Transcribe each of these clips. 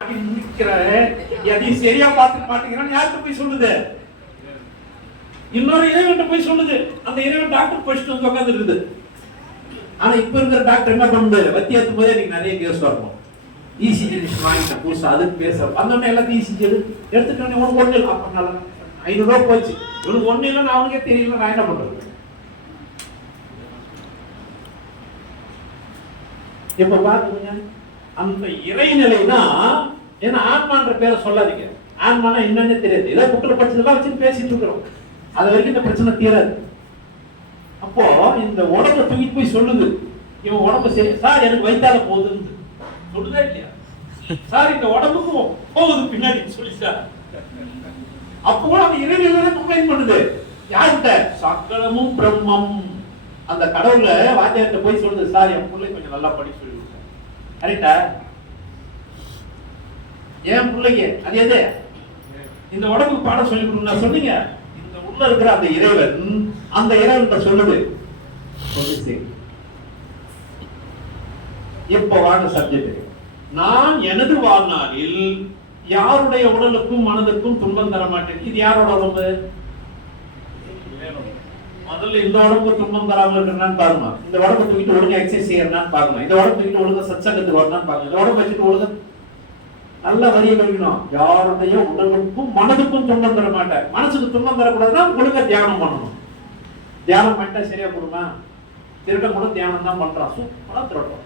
எதையும் சரியா பார்த்துக்க மாட்டேங்கிறான்னு யார்கிட்ட போய் சொல்லுது? இன்னொரு இறைவன் போய் சொல்லுது. அந்த இறைவன் டாக்டர் படிச்சுட்டு வந்து உட்கார்ந்து இருக்குது. ஆனா இப்ப இருக்கிற டாக்டர் என்ன பண்ணுது? வத்தி ஏற்றும் போதே நீங்க நிறைய கேஸ் வரணும். இசிஜி வாங்கிட்டேன் புதுசா, அதுக்கு பேச வந்தோடனே எல்லாத்தையும் இசிஜி எடுத்துட்டோன்னே உனக்கு ஒண்ணு இல்லை. அப்ப நல்லா 500 ரூபாய் போச்சு, இவனுக்கு ஒண்ணு இல்லைன்னு அவனுக்கே தெரியல. நான் என்ன பண்றது? இப்ப பாத்துக்கோங்க, அந்த இறைநிலைனா ஏன்னா ஆன்மான்ற பேரை சொல்லாதீங்க. ஆன்மானா என்னன்னு தெரியாது. ஏதோ புக்கில் படிச்சதெல்லாம் வச்சு பேசிட்டு இருக்கிறோம். அது வரைக்கும் இந்த பிரச்சனை தீராது. அப்போ இந்த உடம்பை தூக்கிட்டு போய் சொல்லுது, இவன் உடம்பு சரி சார் எனக்கு வைத்தால போகுதுன்னு சொல்லுதா இல்லையா? சார் இந்த உடம்புக்கும் போகுது பின்னாடி சொல்லி சார். அப்போ கூட அந்த இறைநிலை கம்ப்ளைண்ட் பண்ணுது. யார்கிட்ட? சகலமும் பிரம்மம். அந்த கடவுளை வாத்தியார்கிட்ட போய் சொல்லுது, சார் என் பிள்ளை கொஞ்சம் நல்லா படிச்சு சொல்லி கொடுத்தேன். கரெக்டா? ஏன் பிள்ளைங்க அது எது? இந்த உடம்புக்கு பாடம் சொல்லி கொடுங்க சொன்னீங்க. இந்த உள்ள இருக்கிற அந்த இறைவன் அந்த இறைவன் சொல்லுது, இப்ப வாங்க சப்ஜெக்ட். நான் எனது வாழ்நாளில் யாருடைய உடலுக்கும் மனதுக்கும் துன்பம் தர மாட்டேன். இது யாரோட உடம்பு? முதல்ல இந்த உடம்பு துன்பம் தராமல் இருக்கிறான்னு பாருங்க. இந்த உடம்பு தூக்கிட்டு ஒழுங்கா எக்ஸசைஸ் செய்யறான்னு பாக்கணும். இந்த உடம்பு தூக்கிட்டு ஒழுங்கா சத்சங்கத்துக்கு வரணும்னு பாக்கணும். இந்த உடம்பு வச்சுட்டு ஒழுங்கா நல்ல வரியை கழிக்கணும். யாருடைய உடலுக்கும் மனதுக்கும் துன்பம் தர மாட்டேன். மனசுக்கு துன்பம் தரக்கூடாதுன்னா ஒழுங்கா தியானம் பண்ணணும். தியானம் பண்ணிட்டா சரியா போடுமா? திருட்ட கூட தியானம் தான் பண்றான், சூப்பரா திருட்டம்.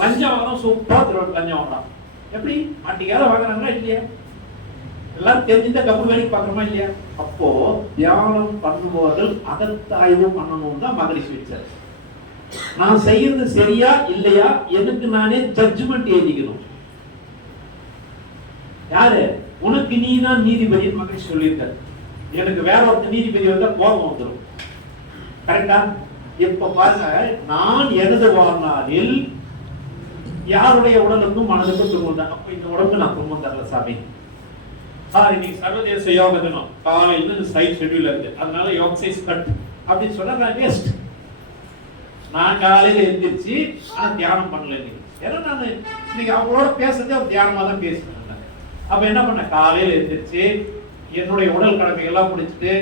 லஞ்சம் வாங்கணும், சூப்பரா லஞ்சம் வாங்கலாம். எப்படி மாட்டிக்காத வாங்குறாங்களா இல்லையா? எல்லாரும் தெரிஞ்சுதான் கப்பல் வேலைக்கு பாக்குறோமா இல்லையா? அப்போ தியானம் பண்ணுபவர்கள் அகத்தாய்வு பண்ணணும் தான் மகரிஷி வச்சார். நான் செய்யறது சரியா இல்லையா எனக்கு நானே ஜட்ஜ்மெண்ட் எழுதிக்கணும். யாரு? உனக்கு நீ தான் நீதிபதி மகரிஷி சொல்லியிருக்காரு. எனக்கு வேற ஒருத்த நீதிபதி வந்தா கோபம் வந்துடும். கரெக்டா? இப்ப பாருங்க, நான் எனது வாழ்நாளில் யாருடைய உடலுக்கும் மனதுக்கும் துன்பம் தான். அப்ப இந்த உடம்பு நான் துன்பம் தரல சாமி. சார் இன்னைக்கு சர்வதேச யோக தினம், காலையில சைட் ஷெட்யூல் இருக்கு, அதனால யோக எக்ஸசைஸ் கட் அப்படின்னு சொல்ல நான் வேஸ்ட். நான் காலையில எழுந்திரிச்சு ஆனா தியானம் பண்ணல இன்னைக்கு. ஏன்னா நான் இன்னைக்கு அவங்களோட பேசுறதே ஒரு தியானமா தான் பேசுறேன். அப்ப என்ன பண்ண, காலையில எழுந்திரிச்சு என்னுடைய உடல் கடமை எல்லாம் முடிச்சுட்டு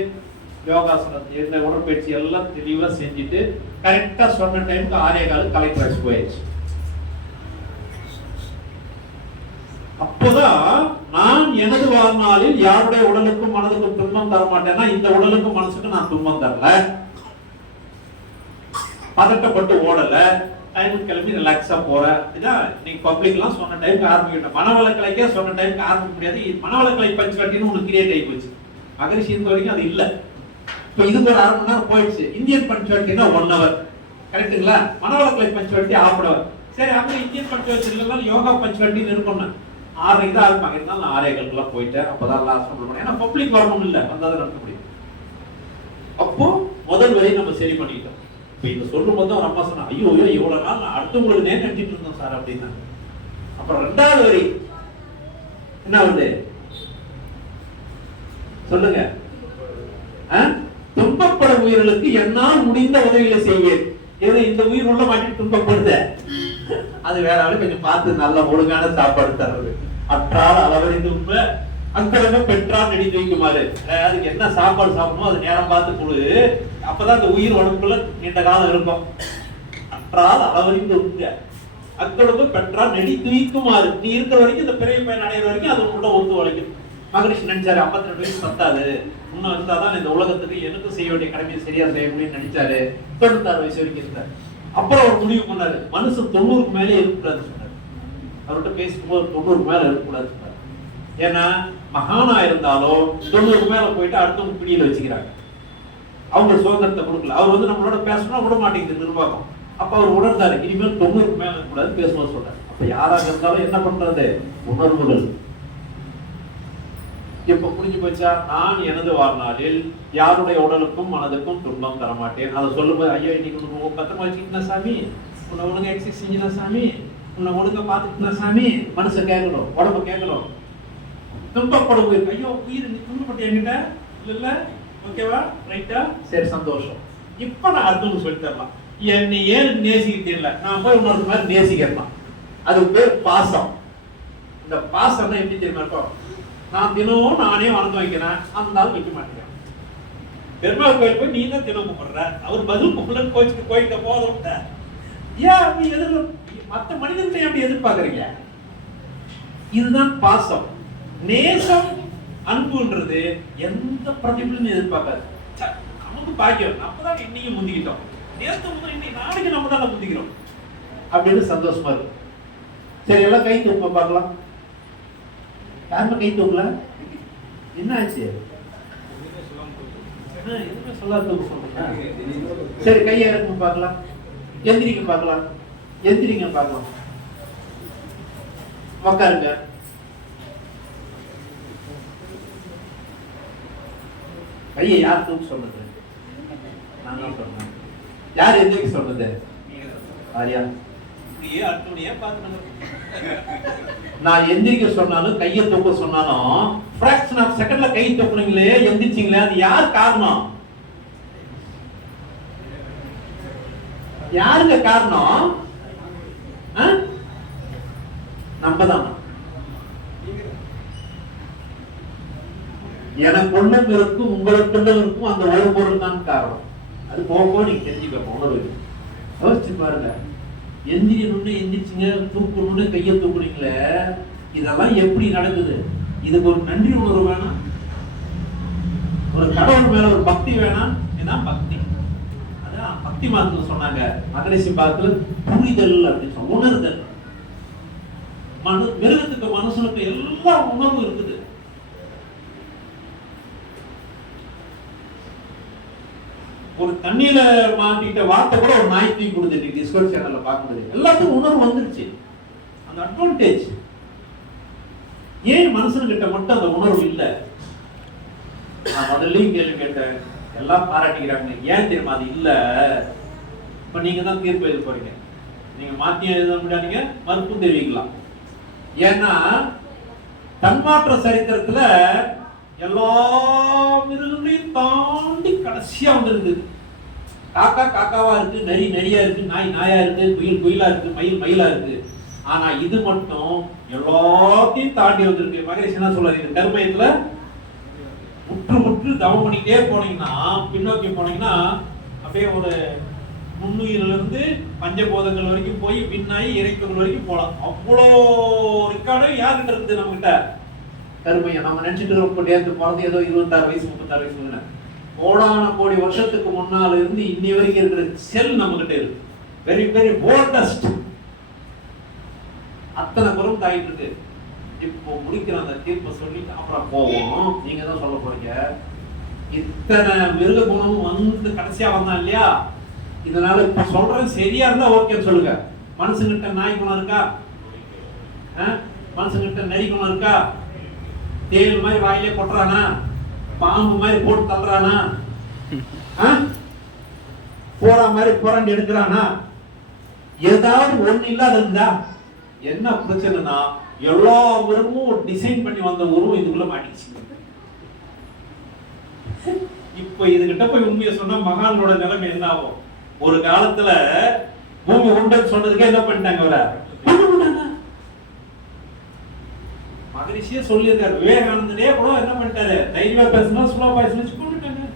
யோகாசனத்தை இந்த உடற்பயிற்சி எல்லாம் தெளிவா செஞ்சுட்டு கரெக்டா சொன்ன டைமுக்கு 6:15 கலெக்டர் போயிடுச்சு. அப்போதான் நான் எனது வாழ்நாளில் யாருடைய உடலுக்கும் மனதுக்கும் துன்பம் தர மாட்டேன்னா இந்த உடலுக்கும் மனசுக்கும் நான் துன்பம் தரல, பதட்டப்பட்டு ஓடல, டைமுக்கு கிளம்பி ரிலாக்ஸா போறேன். இதான் நீங்க பப்ளிக்லாம் சொன்ன டைமுக்கு ஆரம்பிக்கணும். மனவளக்கலைக்கே சொன்ன டைமுக்கு ஆரம்பிக்க முடியாது. மனவளக்கலை பஞ்சுவாட்டின்னு ஒன்று கிரியேட் ஆகி போச்சு. மகரிஷி இருந்த வரைக்கும் அது இல்லை. இப்போ இதுக்கு ஒரு 1/2 மணி நேரம் போயிடுச்சு. இந்தியன் பஞ்சுவாட்டினா 1 hour. கரெக்டுங்களா? மனவளக்கலை பஞ்சுவாட்டி ஆஃப். சரி, அப்புறம் இந்தியன் பஞ்சுவாட்டி இல்லைன்னா யோகா பஞ்சுவாட்டின்னு இருக்கணும். 6:30 தான் இருப்பாங்க. இருந்தாலும் நான் 6:15 போயிட்டேன். அப்பதான் லாஸ்ட் பண்ண. ஏன்னா பப்ளிக் வரணும் இல்லை, வந்தாதான் நடத்த முடியும். அப்போ முதல் வரையை நம்ம சரி பண்ணிட்டோம். இப்ப இதை சொல்லும் போது ஒரு அம்மா சொன்னா, ஐயோ இவ்வளவு நாள் நான் அடுத்தவங்களுக்கு நேரம் நினைச்சிட்டு இருந்தோம் சார் அப்படின்னா. அப்புறம் 2வது வரி என்ன வருது சொல்லுங்க. துன்பப்படும் உயிர்களுக்கு என்னால் முடிந்த உதவிகளை செய்வேன். ஏதோ இந்த உயிர் உள்ள மாட்டி துன்பப்படுத அது வேற ஆளு கொஞ்சம் பார்த்து நல்ல ஒழுங்கான சாப்பாடு தர்றது. அற்றால் அளவறிந்து உண்ப அங்கரங்க பெற்றால் நெடி வைக்குமாறு. அதுக்கு என்ன சாப்பாடு சாப்பிடணும் அது நேரம் பார்த்து கொடு. அப்பதான் அந்த உயிர் உடம்புக்குள்ள நீண்ட காலம் இருக்கும். அற்றால் அளவறிந்து உண்க அங்கரங்க பெற்றால் நெடி துய்க்குமாறு. நீ இருக்கிற வரைக்கும் இந்த பிறவி பயன் அடைகிற வரைக்கும் அது உள்ள ஒத்து உழைக்கும். மகரிஷி நினைச்சாரு 52 வயசு பத்தாது, இன்னும் வந்தாதான் இந்த உலகத்துக்கு எனக்கு செய்ய வேண்டிய கடமையை சரியா செய்ய முடியும்னு நினைச்சாரு. 96 வயசு வரைக்கும் இருந்தாரு. அப்புறம் அவர் முடிவு பண்ணாரு, மனுஷன் 90க்கு மேலே இருக்கக்கூடாது சொன்னாரு. அவர்கிட்ட பேசும்போது 90க்கு மேல இருக்கக்கூடாது சொன்னாரு. ஏன்னா மகானா இருந்தாலும் 90க்கு மேல போயிட்டு அடுத்தவங்க பிடியில வச்சுக்கிறாங்க. அவங்க சுதந்திரத்தை கொடுக்கல. அவர் நம்மளோட பேசணும் விட மாட்டேங்குது நிர்வாகம். அப்ப அவர் உணர்ந்தாரு, இனிமேல் 90க்கு மேல இருக்கக்கூடாது பேசும்போது சொல்றாரு. அப்ப யாராக இருந்தாலும் என்ன பண்றது? உணர்வுகள். இப்ப புரிஞ்சு போச்சா? நான் எனது வாழ்நாளில் யாருடைய உடலுக்கும் மனதுக்கும் துன்பம் தர மாட்டேன். அதை சொல்லும்போது, ஐயோ இன்னைக்கு உனக்கு பத்திரமா வச்சுக்கிட்டா சாமி, உன்னை ஒழுங்கா எக்ஸசைஸ் செஞ்சுனா சாமி, உன்னை ஒழுங்கா பார்த்துக்கிட்டா சாமி, மனசை கேட்கணும், உடம்பு கேட்கணும். துன்பப்படும் உயிர், ஐயோ உயிர் நீ துன்பப்பட்டு என்கிட்ட இல்ல, ஓகேவா, ரைட்டா, சரி சந்தோஷம். இப்ப நான் அடுத்தவங்க சொல்லி தரலாம். என்னை ஏன் நேசிக்க தெரியல, நான் போய் இன்னொரு மாதிரி நேசிக்கலாம். அது பேர் பாசம். இந்த பாசம் எப்படி தெரியுமா இருக்கும்? நான் தினமும் நானே வணக்கம் வைக்கிறேன், அந்த ஆள் வைக்க மாட்டேன். பெருமாள் கோயில் போய் நீ தான் தினம் கும்பிடுற, அவர் பதில் கும்பிடலன்னு கோயிலுக்கு போதும். ஏன் அப்படி மற்ற மனிதர்களை அப்படி எதிர்பார்க்கறீங்க? இதுதான் பாசம். நேசம் அன்புன்றது எந்த பிரதிபலனும் எதிர்பார்க்காது. நமக்கு பாக்கியம், நம்ம தான் இன்னைக்கு முந்திக்கிட்டோம், நேற்று முதல் இன்னைக்கு நாளைக்கு நம்ம தான் முந்திக்கிறோம் அப்படின்னு சந்தோஷமா இருக்கும். சரி, எல்லாம் கை தூக்க பார்க்கலாம். யாருமே கை தூக்கல? என்ன ஆச்சு? எதுவுமே சொல்லாத சொல்றீங்க. சரி, கையை இறக்கும் பார்க்கலாம். எந்திரிக்க பார்க்கலாம். எந்திரிங்க பார்க்கலாம். உக்காருங்க. கையை யார் தூக்க சொன்னது? நான் தான் சொன்னேன். யார் எந்திரிக்க சொன்னது? ஆரியா. நான் எந்திரிக்க சொன்னாலும் கையை தூக்க சொன்னாலும் fraction of secondல கை தூக்குனீங்களே, எந்திரிச்சிங்களே, அது யார் காரணம்? யாருங்க காரணம்? நம்ம தான். எனக்கு ஒண்ணும் இருக்கும், உங்களுக்கு இருக்கும், அந்த ஒரு பொருள் தான் காரணம். அது போக நீங்க தெரிஞ்சுக்க உணர்வு. யோசிச்சு பாருங்க. எந்திரிக்கணும்னு எந்திரிச்சிங்க, தூக்கணும்னு கையை தூக்குனீங்களே, இதெல்லாம் எப்படி நடக்குது? இதுக்கு ஒரு நன்றி உணர்வு வேணாம், ஒரு கடவுள் மேல ஒரு பக்தி வேணாம். இதுதான் பக்தி. அதான் பக்தி மாதத்துல சொன்னாங்க, மகரிஷி பாகத்துல புரிதல் அப்படின்னு சொன்ன, உணர்தல். மிருகத்துக்கு மனுஷனுக்கு எல்லா உணர்வும் இருக்குது. ஒரு தண்ணியில மாட்டிட்ட வார்த்தை கூட ஒரு நாய் தூக்கி கொடுத்து டிஸ்கவரி சேனல்ல பார்க்கும்போது எல்லாத்துக்கும் உணர்வு வந்துருச்சு. அந்த அட்வான்டேஜ். ஏன் மனுஷன்கிட்ட மட்டும் அந்த உணர்வு இல்லை? நான் முதல்லையும் கேள்வி கேட்டேன், எல்லாம் பாராட்டிக்கிறாங்க, ஏன் தெரியுமா அது இல்ல? இப்ப நீங்க தான் தீர்ப்பு எழுத போறீங்க. நீங்க மாத்தியம் எழுத முடியாதீங்க, மறுப்பும் தெரிவிக்கலாம். ஏன்னா தன்மாற்ற சரித்திரத்துல எல்லா மிருகங்களையும் தாண்டி கடைசியா வந்துருக்குது. காக்கா காக்காவா இருக்கு, நரி நரியா இருக்கு, நாய் நாயா இருக்கு, குயில் குயிலா இருக்கு, மயில் மயிலா இருக்கு. ஆனா இது மட்டும் எல்லாத்தையும் தாண்டி வந்திருக்கு. மகரிஷி என்ன சொல்றாரு? இந்த கர்மயத்துல முற்று முற்று தவம் பண்ணிக்கிட்டே போனீங்கன்னா, பின்னோக்கி போனீங்கன்னா, அப்படியே ஒரு நுண்ணுயிரில இருந்து பஞ்சபோதங்கள் வரைக்கும் போய் பின்னாயி இறைப்புகள் வரைக்கும் போலாம். அவ்வளோ ரெக்கார்டும் யாருக்கிட்ட இருக்குது? நம்ம கிட்ட. கருமையா நம்ம நினைச்சிட்டு இருக்க நேரத்து பிறந்து ஏதோ 26 வயசு 36 வயசு, கோடான கோடி வருஷத்துக்கு முன்னால இருந்து இன்னி வரைக்கும் இருக்கிற செல் நம்ம கிட்ட இருக்கு. Very very oldest. அத்தனை குரம் தாயிட்டு இருக்கு. இப்போ முடிக்கிற அந்த தீர்ப்பை சொல்லிட்டு அப்புறம் போவோம். நீங்க தான் சொல்ல போறீங்க, இத்தனை மிருக குணமும் வந்து கடைசியா வந்தான் இல்லையா? இதனால இப்ப சொல்றது சரியா இருந்தா ஓகேன்னு சொல்லுங்க. மனுஷங்கிட்ட நாய் குணம் இருக்கா? மனுஷங்கிட்ட நரி குணம் இருக்கா? தேல் மாதிரி வாயிலே கொட்டுறானா? பாம்பு மாதிரி போட்டு தள்ளுறானா? போற மாதிரி புரண்டு எடுக்கிறானா? ஏதாவது ஒண்ணு இல்லாத இருந்தா என்ன பிரச்சனைனா, எல்லா உருவமும் டிசைன் பண்ணி வந்த உருவம் இதுக்குள்ள மாட்டிச்சு. இப்ப இதுகிட்ட போய் உண்மையை சொன்னா மகான்களோட நிலைமை என்ன ஆகும்? ஒரு காலத்துல பூமி உண்டன்னு சொன்னதுக்கே என்ன பண்ணிட்டாங்க? மகரிஷியே சொல்லியிருக்காரு. விவேகானந்தனே கூட என்ன பண்ணிட்டாரு? தைரியமா பேசினா சுலா பாய்ஸ் வச்சு கொண்டுட்டாங்க.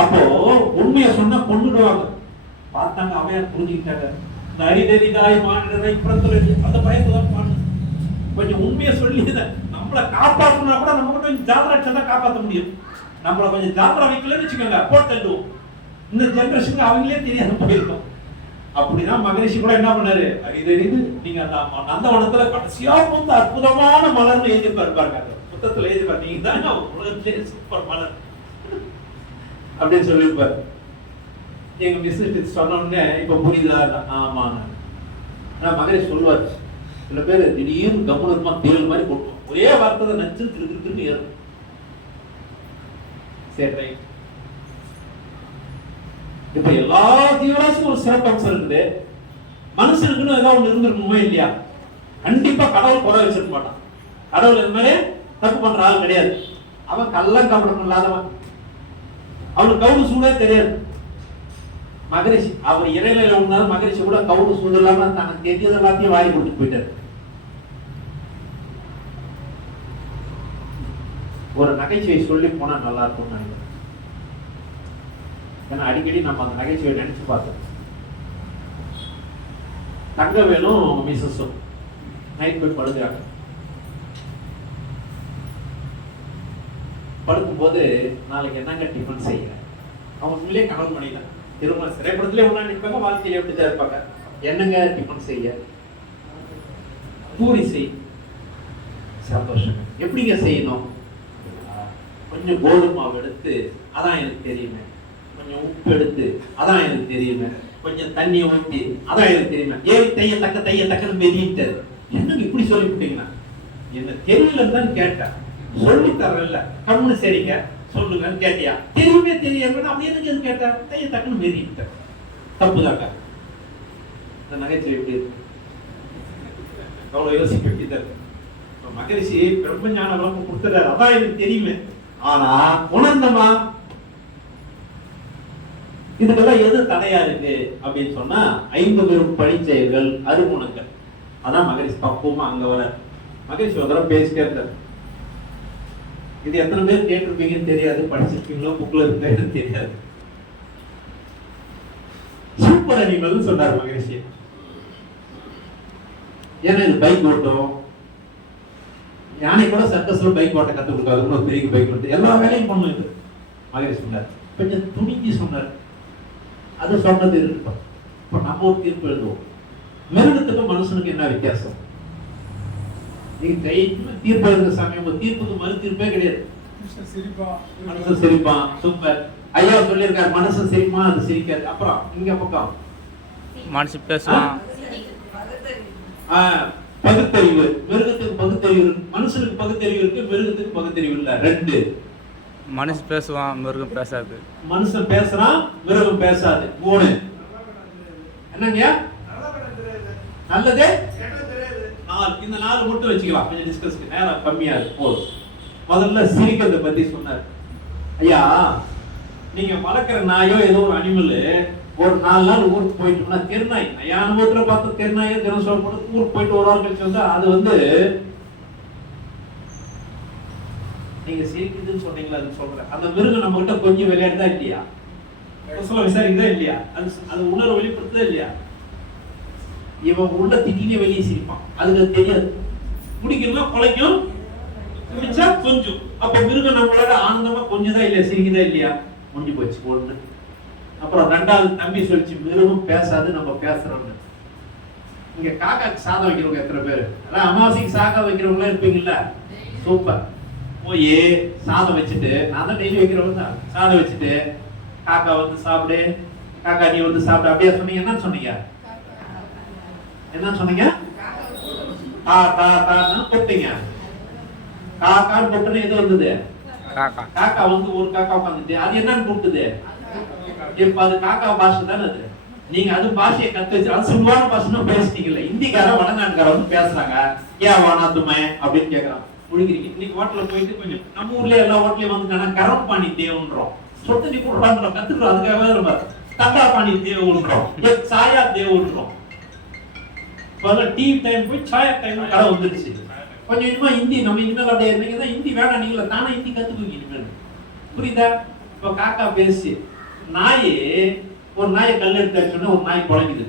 அப்போ உண்மையை சொன்னா கொண்டுடுவாங்க. பார்த்தாங்க, அவையார் புரிஞ்சுக்கிட்டாங்க. இந்த அரிதரிதாய் மாநிலரை பிறந்தது அந்த பயத்துதான் பாடு. கொஞ்சம் உண்மையை சொல்லி நம்மளை காப்பாற்றணும்னா கூட நம்ம கொஞ்சம் ஜாதரா தான் காப்பாற்ற முடியும். நம்மளை கொஞ்சம் ஜாதரா வைக்கலன்னு வச்சுக்கோங்க, போட்டு தள்ளுவோம். இந்த ஜெனரேஷனுக்கு அவங்களே தெரியாத போயிருக்கோம். அப்படிதான் மகரிஷி கூட என்ன பண்ணாரு? அரிதறிது நீங்க அந்த நந்தவனத்துல கடைசியா வந்து அற்புதமான மலர்னு எழுதிப்பாரு பாருங்க. புத்தகத்துல எழுதிப்பாரு, நீங்க தான் உலகத்திலே சூப்பர் மலர் அப்படின்னு சொல்லியிருப்பாரு. எங்க மிஸ் சொன்ன உடனே இப்ப புரியுதா? ஆமாங்க. நான் மகரிஷி சொல்லுவாரு, சில பேர் திடீர்னு கவனமா தேல் மாதிரி போட்டோம், ஒரே வார்த்தை நச்சு திருன்னு ஏறும். சரி, இப்ப எல்லா ஜீவராசிக்கும் ஒரு சிறப்பம்சம் இருக்குது. மனுஷனுக்குன்னு ஏதாவது ஒண்ணு இருந்திருக்குமோ இல்லையா? கண்டிப்பா கடவுள் குறை வச்சிருக்க மாட்டான். கடவுள் இது மாதிரி தப்பு பண்ற ஆள் கிடையாது. அவன் கள்ளம் கபடம் இல்லாதவன். அவனுக்கு கவுடு சூடே தெரியாது. மகரிஷி அவர் இறைநிலையில இருந்தாலும் மகரிஷி கூட கவுடு சூதலாம தனக்கு தெரிஞ்சது எல்லாத்தையும் வாரி கொடுத்து போயிட்டாரு. ஒரு நகைச்சுவை சொல்லி போனா நல்லா இருக்கும் நினைக்கிறேன். ஏன்னா அடிக்கடி நம்ம அந்த நகைச்சுவை நினைச்சு பார்த்தோம். தங்கவேலும் மிஸ்ஸஸும் நைட் போய் படுக்கிறாங்க. படுக்கும்போது நாளைக்கு என்னங்க டிஃபன் செய்ய அவங்க உண்மையிலே கனவு பண்ணிட்டாங்க. திரும்ப திரைப்படத்திலே ஒண்ணா நிற்பாங்க, வாழ்க்கையில எப்படிதான் இருப்பாங்க. என்னங்க டிஃபன் செய்ய? பூரி செய். சந்தோஷம். எப்படிங்க செய்யணும்? கொஞ்சம் கோதுமை மாவு எடுத்து, அதான் எனக்கு தெரியுமே. கொஞ்சம் உப்பு எடுத்து, அதான் எனக்கு தெரியுமே. கொஞ்சம் தண்ணி ஊற்றி, அதான் எனக்கு தெரியுமே. ஏறி தைய தக்கன்னு மெதிட்டாரு. என்னங்க இப்படி சொல்லிவிட்டீங்கன்னா? என்ன தெரியலன்னு கேட்டேன். சொல்லி தரல. கம்முன்னு சரிங்க சொல்லுங்கன்னு கேட்டியா? தெரியுமே தெரியாம அப்படி எதுக்கு கேட்டா? தைய தக்கன்னு மெதிட்ட. தப்புதாங்க. இந்த நகைச்சுவை எப்படி இருக்கு? அவ்வளவு யோசிக்க வேண்டியது. மகரிஷி பிரம்ம ஞான விளக்கம் கொடுத்துட்டாரு, அதான் எனக்கு தெரியுமே. ஆனா உணர்ந்தமா இதுக்கெல்லாம் எது தடையா இருக்கு அப்படின்னு சொன்னா 5 பெரும் பணிச்செயல்கள், அருகுணங்கள். அதான் மகரிஷி பக்குவமா அங்க வர. மகரிஷி ஒரு தடவை பேசிட்டே இருக்காரு. இது எத்தனை பேர் கேட்டிருப்பீங்கன்னு தெரியாது, படிச்சிருப்பீங்களோ புக்ல இருக்குன்னு தெரியாது. சூப்பர் அனிமல் சொன்னார் மகரிஷி. ஏன்னா இது பைக் ஓட்டும். யானை கூட சர்க்கஸ்ல பைக் ஓட்ட கத்து கொடுக்காது, இன்னொரு பெரிய பைக் ஓட்டு எல்லா வேலையும் பண்ணும். இது மகரிஷி சொன்னார். கொஞ்சம் துணிஞ்சு சொன்னார். அது சொன்னது இருக்கட்டும். இப்ப நம்ம ஒரு தீர்ப்பு எழுதுவோம். மிருகத்துக்கும் மனுஷனுக்கு என்ன வித்தியாசம்? நீங்க தீர்ப்பு எழுதுற சாமி, உங்க தீர்ப்புக்கு மறு தீர்ப்பே கிடையாது. மனுஷன் சிரிப்பான். சூப்பர். ஐயா சொல்லியிருக்காரு, மனுஷன் சிரிப்பான், அது சிரிக்காது. அப்புறம் இங்க பக்கம் மனுஷன் பேசுவான். பகுத்தறிவு. மிருகத்துக்கு பகுத்தறிவு இருக்கு, மனுஷனுக்கு பகுத்தறிவு இருக்கு, மிருகத்துக்கு பகுத்தறிவு இல்ல. 2. மனுஷன் பேசுவான், மிருகம் பேசாது. மனுஷன் பேசுறான், மிருகம் பேசாது. 3. என்னங்க? நல்லது 4. இந்த 4 மட்டும் வச்சுக்கலாம். கொஞ்சம் டிஸ்கஸ்க்கு நேரம் கம்மியா இருக்கு. போதும். முதல்ல சிரிக்கிறத பத்தி சொன்னார். ஐயா, நீங்க வளர்க்குற நாயோ ஏதோ ஒரு அனிமல் ஒரு 4 நாள் ஊருக்கு போயிட்டோம்னா, தெருநாய், என் அனுபவத்துல பார்த்து தெருநாயோ தினம் சொல்ல ஊருக்கு போயிட்டு ஒரு வாரம் கழிச்சு வந்தா அது வந்து நீங்க சிரிக்குதுன்னு சொன்னீங்களா, அது சொல்றேன். அந்த மிருகம் நம்ம கிட்ட கொஞ்சம் விளையாடுதா இல்லையா? சொல்ல விசாரிக்குதா இல்லையா? அது உணர்வு வெளிப்படுத்துதா இல்லையா? இவன் உள்ள திட்டினே வெளியே சிரிப்பான், அதுக்கு தெரியாது. குடிக்கணும்னா குலைக்கும், குடிச்சா கொஞ்சம். அப்ப மிருகம் நம்மளோட ஆனந்தமா கொஞ்சதா இல்லையா, சிரிக்குதா இல்லையா? முடிஞ்சு போச்சு. 1. அப்புறம் 2வது தம்பி சொல்லிச்சு, மிருகம் பேசாது, நம்ம பேசுறோம். இங்க காக்காக்கு சாதம் வைக்கிறவங்க எத்தனை பேரு? அதான் அமாவாசைக்கு சாதம் வைக்கிறவங்களா இருப்பீங்கல்ல? சூப்பர். போய் சாதம் வச்சுட்டு, நான் தான் டெய்லி வைக்கிறவங்க தான். சாதம் வச்சுட்டு காக்கா வந்து சாப்பிடு, காக்கா நீ வந்து சாப்பிடு, அப்படியே சொன்னீங்க. என்ன சொன்னீங்க? என்ன சொன்னீங்க? கூப்பிட்டீங்க. காக்கான்னு கூப்பிட்டு எது வந்தது? காக்கா வந்து ஒரு காக்கா உட்காந்துட்டு அது என்னன்னு கூப்பிட்டுது? இப்ப அது காக்கா பாஷை தானே அது. நீங்க அது பாஷையை கத்து வச்சு அது சும்மான பாஷை பேசிட்டீங்கல்ல. இந்திக்கார வடநாட்டுக்கார வந்து பேசுறாங்க, ஏன் வானாத்துமே அப்படின்னு கேக்குறான். முழுகிறீங்க. இன்னைக்கு ஹோட்டல்ல போயிட்டு கொஞ்சம் நம்ம ஊர்ல எல்லா ஹோட்டலையும் வந்து கரம் பாணி தேவன்றோம், சொட்டு நீ போடுறாங்க கத்துக்கிறோம். அதுக்காக நம்ம தண்டா பாணி தேவன்றோம், சாயா தேவன்றோம். டீ டைம் போய் சாயா டைம் கடை வந்துருச்சு. கொஞ்சம் இனிமே ஹிந்தி நம்ம இனிமேல் அப்படியே நீங்க தான் ஹிந்தி வேணாம், நீங்கள தானே ஹிந்தி கத்துக்குவீங்க இனிமேல். புரியுதா? இப்போ காக்கா பேசி நாய், ஒரு நாயை கல் எடுத்து அடிச்சோன்னா ஒரு நாய் குழங்குது.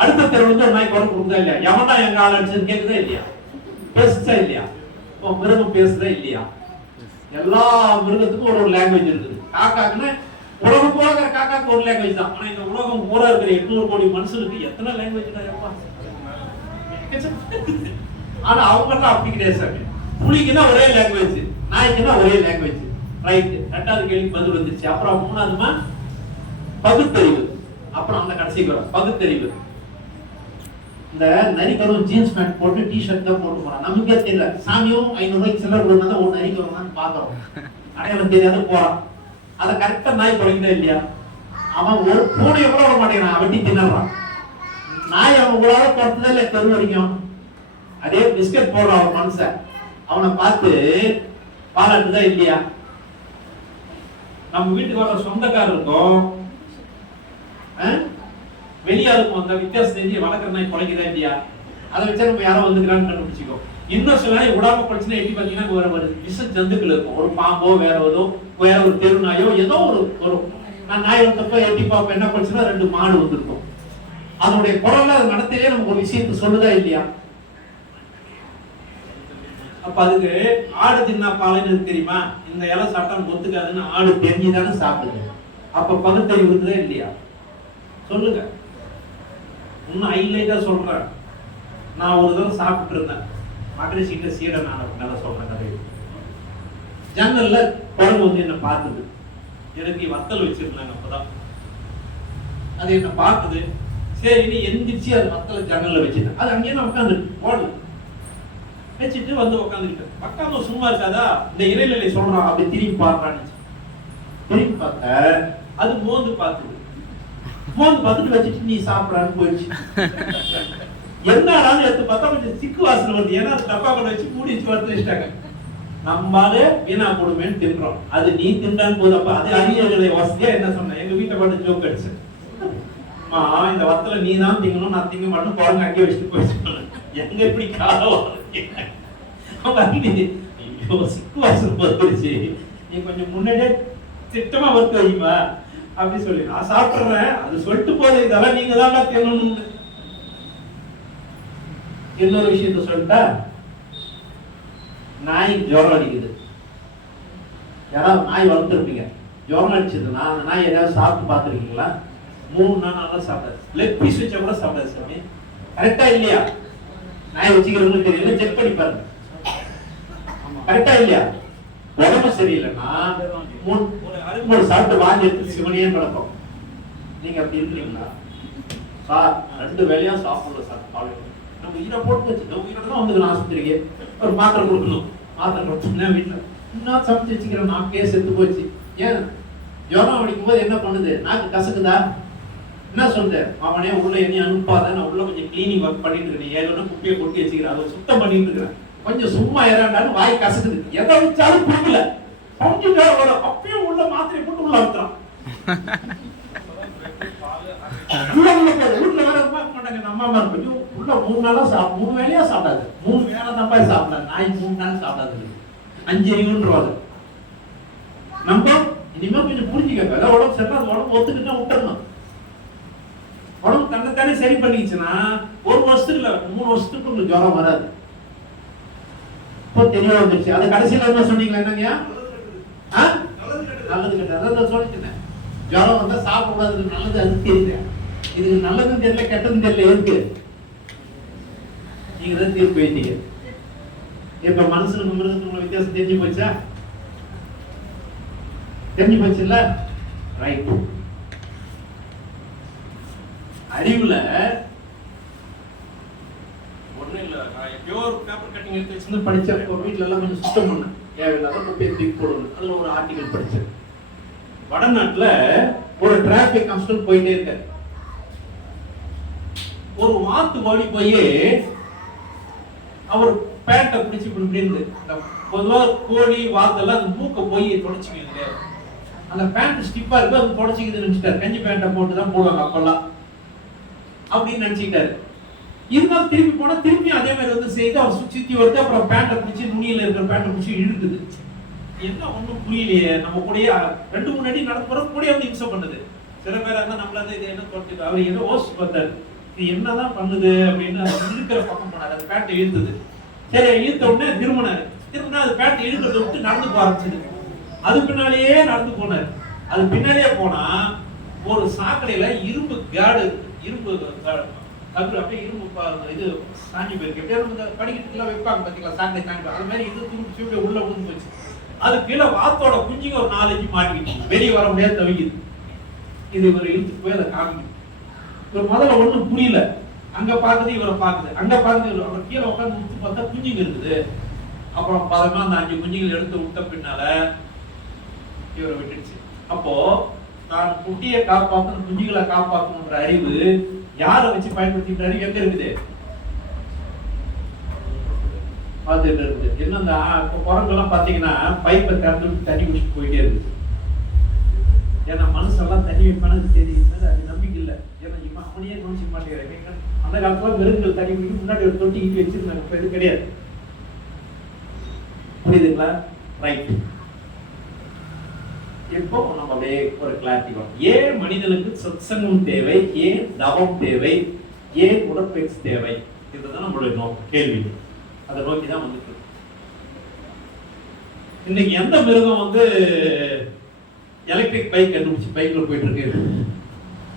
அடுத்த தெருவு வந்து ஒரு நாய் குழம்பு கொடுக்குதா இல்லையா? எவன்டா எங்க ஆள் அடிச்சதுன்னு கேட்குதா இல்லையா? பேசுதா இல்லையா? இப்போ மிருகம் பேசுதா இல்லையா? எல்லா மிருகத்துக்கும் ஒரு லாங்குவேஜ் இருக்குது. காக்காக்குன்னு உலகம் போல இருக்கிற காக்காக்கு ஒரு லாங்குவேஜ் தான். ஆனா இந்த உலகம் பூரா இருக்கிற 800 கோடி மனுஷனுக்கு எத்தனை லாங்குவேஜ் தான் இருப்பா? ஆனா அவங்க எல்லாம் அப்படி கிடையாது சாமி. புலிக்குன்னா ஒரே லாங்குவேஜ், நாய்க்குன்னா ஒரே லாங்குவேஜ். ரைட். 2வது கேள்வி பதில் வந்துருச்சு. அப்புறம் 3வதுமா பகுத்தறிவு. அப்புறம் அந்த கடைசிக்கு வரும் பகுத்தறிவு. இந்த நரிக்கரும் ஜீன்ஸ் பேண்ட் போட்டு டிஷர்ட் தான் போட்டு போறான். நமக்கே தெரியல. சாமியும் 500 ரூபாய்க்கு சில்லர் கொடுத்தா ஒரு நரிக்கரும் பாக்குறோம், அடையாளம் தெரியாத போறான். அதை கரெக்டா நாய் குறைந்தா இல்லையா? அவன் ஒரு பூனையை கூட விட மாட்டேங்கிறான், வெட்டி தின்னுறான். நாய் அவன் கூட பொறுத்ததே இல்லை தெரு வரைக்கும். அதே பிஸ்கட் போடுறான் ஒரு மனுஷன், அவனை பார்த்து பாராட்டுதா இல்லையா? நம்ம வீட்டுக்கு வர சொந்தக்காரர் இருக்கும், வெளியாளுக்கு வந்தா வித்தியாசம் தெரிஞ்சு வளர்க்குற நாய் குலைக்குதா இல்லையா, அதை வச்சா நம்ம யாரோ வந்துக்கிறான்னு கண்டுபிடிச்சிக்கோ. இன்னும் சில நாய் விடாம படிச்சுன்னா எட்டி பார்த்தீங்கன்னா ஒரு விஷ ஜந்துக்கள் இருக்கும், ஒரு பாம்போ வேற ஒரு தெரு நாயோ ஏதோ ஒரு நான் நாய் வந்தப்ப எட்டி பார்ப்ப என்ன படிச்சுன்னா 2 மாடு வந்திருக்கும். அதனுடைய குரல்ல அது நடத்தையிலே நமக்கு ஒரு விஷயத்தை சொல்லுதா இல்லையா? அப்ப அதுக்கு ஆடு தின்னா பாலைன்னு தெரியுமா, இந்த இலை சாப்பிட்டா ஒத்துக்காதுன்னு ஆடு தெரிஞ்சுதானே சாப்பிடுது. அப்ப பகுத்தறிவு இருக்குதா இல்லையா சொல்லுங்க. இன்னும் ஹைலைட்டா சொல்றேன், நான் ஒரு தடவை சாப்பிட்டு இருந்தேன் மதுரை சீட்டை சீடை, நான் சொல்றேன் கதை. ஜன்னல்ல குரங்கு வந்து என்ன பார்த்தது, எனக்கு வத்தல் வச்சிருந்தாங்க அப்பதான், அது என்ன பார்த்தது. சரி நீ எந்திரிச்சு அது வத்தலை ஜன்னல்ல வச்சுட்டேன், அது அங்கேயே நான் உட்காந்து ஓடல வச்சுட்டு வந்து உட்காந்துக்கிட்டேன். உட்காந்து சும்மா இருக்காதா, இந்த இறைநிலை சொல்றான் அப்படி திரும்பி பார்க்கறான்னு திரும்பி பார்த்த அது மோந்து பார்த்துட்டு வச்சுட்டு நீ சாப்பிடான்னு போயிடுச்சு. என்னடான்னு எடுத்து பார்த்தா கொஞ்சம் சிக்கு வாசனை வருது, ஏன்னா அது டப்பா கொண்டு வச்சு மூடி வச்சு வறுத்து வச்சுட்டாங்க. நம்மாலே வீணா கொடுமேன்னு தின்றோம், அது நீ தின்றான்னு போதப்ப அது அரியர்களை வசதியா என்ன சொன்ன, எங்க வீட்டை பாட்டு ஜோக் அடிச்சு, இந்த வத்தல நீ தான் திங்கணும் நான் திங்க மாட்டேன் குழந்தை அங்கேயே வச்சுட்டு போயிடுச்சு. எங்க இப்படி காலம் சிக்கு வாசனை வந்துருச்சு, நீ கொஞ்சம் முன்னாடியே திட்டமா வறுத்து வைமா அப்படின்னு சொல்லி நான் சாப்பிடுறேன், அது சொல்லிட்டு போது இதெல்லாம் நீங்க தான் தின்னணும்னு. இன்னொரு விஷயத்த சொல்லிட்டா, நாய் ஜுரம் அடிக்குது, யாராவது நாய் வளர்த்துருப்பீங்க, ஜுரம் அடிச்சதுன்னா அந்த நாய் ஏதாவது சாப்பிட்டு பார்த்துருக்கீங்களா? 3 நாள் நல்லா சாப்பிடாது, லெக் பீஸ் வச்சா கூட சாப்பிடாது சாமி. கரெக்டா இல்லையா? நாய் வச்சுக்கிறவங்களுக்கு தெரியல, செக் பண்ணி பாருங்க. கரெக்டா இல்லையா? உடம்பு சரியில்லைன்னா 3 சாப்பிட்டு வாங்கி எடுத்து சிவனையே நடக்கும். நீங்க அப்படி இருக்கிறீங்களா? சார் 2 வேளையா சாப்பிடல சார், காலையில் நம்ம உயிரை போட்டு வச்சுட்டோம், உயிரோட தான் வந்துக்கணும் ஆஸ்பத்திரிக்கு, ஒரு மாத்திரை கொடுக்கணும், மாத்திரை கொடுத்தோம்னா வீட்டில் இன்னும் சமைச்சு வச்சுக்கிறேன், நாக்கே செத்து போச்சு. ஏன் ஜுரம் அடிக்கும் போது என்ன பண்ணுது, நாக்கு கசக்குதா? என்ன சொல்ற, அவனே உள்ள என்ன அனுப்பாத, நான் உள்ள கொஞ்சம் கிளீனிங் ஒர்க் பண்ணிட்டு இருக்கேன், ஏதோ குப்பையை கொட்டி வச்சுக்கிறேன், அதை சுத்தம் பண்ணிட்டு இருக்கிறேன், கொஞ்சம் சும்மா இறாண்டான்னு வாய் கசக்குது, எதை வச்சாலும் பிடிக்கல, பஞ்சுக்கா வரும், அப்பயும் உள்ள மாத்திரை போட்டு உள்ள அழுத்துறான். வீட்டுல வேற பார்க்க மாட்டாங்க நம்ம அம்மா, கொஞ்சம் உள்ள 3 நாளா 3 வேளையா சாப்பிடாது, 3 வேளை தான் போய் சாப்பிடாது நாய், 3 நாள் சாப்பிடாது, 5 அறிவுன்றாங்க. நம்ம இனிமே கொஞ்சம் புரிஞ்சுக்கங்க, அதான் உடம்பு சரியில்லை, அது உடம்பு ஒத்துக்கிட்டா விட்டுறணும். உடம்பு தன்னைத்தானே சரி பண்ணிச்சுன்னா 1 வருஷத்துக்கு இல்ல 3 வருஷத்துக்கு உங்களுக்கு ஜுரம் வராது. இப்போ தெளிவா வந்துருச்சு. அது கடைசியில என்ன சொன்னீங்களா, என்னங்க நல்லது கெட்டது, அதான் சொல்லிட்டேன். ஜுரம் வந்தா சாப்பிடக்கூடாது, நல்லது அது தெரியல, இதுக்கு நல்லதுன்னு தெரியல கெட்டதுன்னு தெரியல, எதுக்கு நீங்க தான் தீர்ப்பு வைத்தீங்க. இப்ப மனுஷனுக்கு மிருகத்துக்குள்ள வித்தியாசம் தெரிஞ்சு போச்சா? தெரிஞ்சு போச்சு இல்ல? ரைட். அறிவுல ஒண்ணும் இல்ல, நான் எப்பயோ ஒரு பேப்பர் கட்டிங் எடுத்து வச்சு படிச்சேன், ஒரு வீட்டுல எல்லாம் கொஞ்சம் சுத்தம் பண்ணேன், தேவையில்லாத குப்பையை தூக்கி போடுவேன், அதுல ஒரு ஆர்டிகல் படிச்சேன். வடநாட்டுல ஒரு டிராபிக் கான்ஸ்டபிள் போயிட்டே இருக்க, ஒரு வாத்து ஓடி போய் அவர் பேட்டை பிடிச்சி இப்படின்னு, பொதுவா கோழி வாத்தெல்லாம் அந்த மூக்க போய் தொடச்சிக்கிது, அந்த பேண்ட் ஸ்டிப்பா இருக்கு, அது தொடச்சிக்குதுன்னு நினைச்சிட்டாரு, கஞ்சி பேண்ட்டை போட்டு தான் போடுவாங்க அப்பெல்லாம் அப்படின்னு நினைச்சுக்கிட்டாரு. இருந்தாலும் திரும்பி போனா திரும்பி அதே மாதிரி வந்து செய்து அவர் சுத்தி வருது, அப்புறம் பேண்ட்டை பிடிச்சி நுனியில இருக்கிற பேண்ட்டை பிடிச்சி இழுக்குது. என்ன ஒண்ணும் புரியலையே, நம்ம கூடயே 2-3 அடி நடந்து கூட வந்து இம்சை பண்ணுது. சில பேர் இருந்தா நம்மள இது என்ன தோட்டுக்கு அவர் என்ன யோசிச்சு பார்த்தாரு, இது என்னதான் பண்ணுது அப்படின்னு இழுக்கிற பக்கம் போனாரு, அது பேண்ட்டை இழுத்துது. சரி இழுத்த உடனே திரும்பினா அது பேண்ட்டை இழுக்கிறத விட்டு நடந்து போக ஆரம்பிச்சது. அது பின்னாலேயே நடந்து போனாரு. அது பின்னாலேயே போனா ஒரு சாக்கடையில இரும்பு கேடு, இரும்பு தகுடு அப்படியே இரும்பு இது சாஞ்சி போயிருக்கு, எப்படியா படிக்கிறதுக்குலாம் வைப்பாங்க பாத்தீங்களா, சாக்கடை சாஞ்சி, அது மாதிரி இது திரும்பி சூடு உள்ள விழுந்து போச்சு. அது கீழே வாத்தோட குஞ்சுங்க ஒரு 4-5 மாட்டிக்கிட்டு வெளியே வர முடியாது, தவிக்குது. இது இவர் இழுத்துட்டு போய் அதை காமிக்குது. இவர் முதல்ல ஒண்ணும் புரியல, அங்க பாக்குது இவரை பாக்குது, அங்க பாக்குது, அவர் கீழே உட்காந்து முத்து பார்த்தா குஞ்சுங்க இருக்குது. அப்புறம் பதமா அந்த 5 குஞ்சுகள் எடுத்து விட்ட பின்னால இவரை விட்டுடுச்சு. அப்போ தான் குட்டியை காப்பாற்றணும், குஞ்சுகளை காப்பாற்றணுன்ற அறிவு யாரை வச்சு பயன்படுத்தின்ற அறிவு எங்க இருக்குது? பார்த்துட்டு இருக்குது. இன்னும் இந்த குரங்கெல்லாம் பாத்தீங்கன்னா பைப்பை திறந்து தண்ணி குடிச்சிட்டு போயிட்டே இருக்குது. ஏன்னா மனுஷெல்லாம் தண்ணி வைப்பானது தெரியுது, அது நம்பிக்கை இல்லை. இல்ல. ஏன்னா இவன் அவனையே கவனிச்சுக்க மாட்டேங்கிறாங்க. அந்த காலத்துல மிருகங்கள் தண்ணி குடிக்க முன்னாடி ஒரு தொட்டிக்கிட்டு வச்சிருந்தாங்க. இப்ப இது கிடையாது. புரியுதுங்களா? ரைட். இப்போ நம்ம அப்படியே ஒரு கிளாரிட்டி வரும். ஏன் மனிதனுக்கு சத்சங்கம் தேவை, ஏன் தவம் தேவை, ஏன் உடற்பயிற்சி தேவை, இதுதான் நம்மளுடைய கேள்வி. அதை நோக்கி தான் வந்துட்டு இன்னைக்கு எந்த மிருகம் வந்து எலக்ட்ரிக் பைக் கண்டுபிடிச்சு பைக்ல போயிட்டு இருக்கு?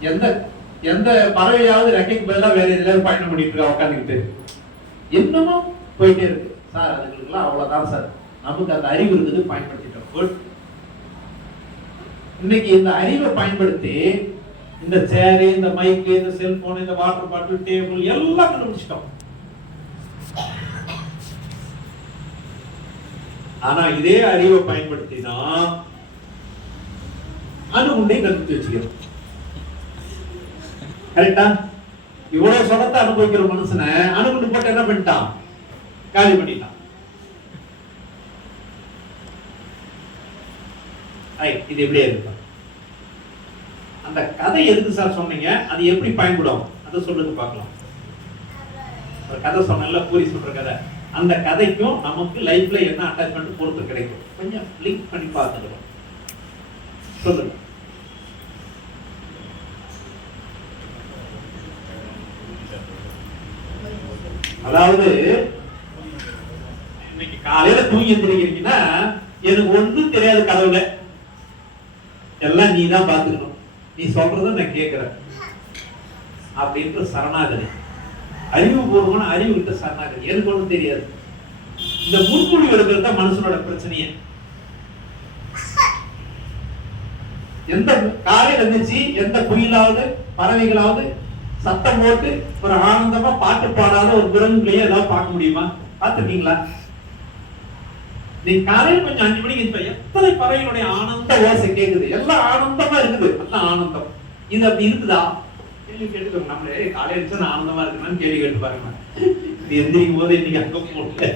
எந்த எந்த பறவையாவது ரெக்கைக்கு பதிலா வேற எதாவது பயணம் பண்ணிட்டு இருக்கா உட்காந்துக்கிட்டு? என்னமோ போயிட்டே இருக்கு சார். அதுங்களுக்குலாம் அவ்வளவுதான் சார். நமக்கு அந்த அறிவு இருக்குது, பயன்படுத்திட்டோம். குட். இன்னைக்கு இந்த அறிவை பயன்படுத்தி இந்த சேரு, இந்த மைக்கு, இந்த செல்போன், இந்த வாட்டர் பாட்டில், டேபிள் எல்லாம் கண்டுபிடிச்சிட்டோம். ஆனா இதே அறிவை பயன்படுத்தி தான் அணுகுண்டை கண்டுபிடிச்சு வச்சுக்கிறோம். கரெக்டா? இவ்வளவு சொலத்தை அனுபவிக்கிற மனுஷனை அணுகுண்டு போட்டு என்ன பண்ணிட்டான்? காலி பண்ணிட்டான். இது எப்படியே இருக்கு. அந்த கதை எதுக்கு சார் சொன்னீங்க? அது எப்படி பயன்படும்? அதை சொல்லுங்க பார்க்கலாம். ஒரு கதை சொன்னல, பூரி சொல்ற கதை. அந்த கதைக்கும் நமக்கு லைஃப்ல என்ன அட்டாச்மெண்ட் பொறுத்து கிடைக்கும், கொஞ்சம் லிங்க் பண்ணி பார்த்துக்கிறோம். சொல்லுங்க. அதாவது இன்னைக்கு காலையில தூங்கி எந்திரிக்கிறீங்கன்னா எனக்கு ஒன்றும் தெரியாது கடவுள, எல்லாம் நீ தான் பார்த்துக்கணும், நீ சொல்றத நான் கேட்கிறேன் அப்படின்ற சரணாகதி. அறிவுபூர்வமான அறிவு கிட்ட சரணாகதி. எனக்கு ஒன்றும் தெரியாது. இந்த முன்மொழிவு எடுக்கிறது தான் மனுஷனோட பிரச்சனையே. எந்த காலையில் இருந்துச்சு, எந்த குயிலாவது பறவைகளாவது சத்தம் போட்டு ஒரு ஆனந்தமா பாட்டு பாடாத ஒரு விலங்குகளையே ஏதாவது பார்க்க முடியுமா? பார்த்துருக்கீங்களா? நீ காலையில் கொஞ்சம் 5 மணிக்கு எத்தனை பறவைகளுடைய ஆனந்த ஓசை கேட்குது, எல்லாம் ஆனந்தமா இருக்குது. எல்லாம் ஆனந்தம். இது அப்படி இருக்குதா? கேள்வி கேட்டுக்கோங்க. நம்மளே காலையில் ஆனந்தமா இருக்குன்னு கேள்வி கேட்டு பாருங்க. இது எந்திரிக்கும் போது இன்னைக்கு அங்க போகல.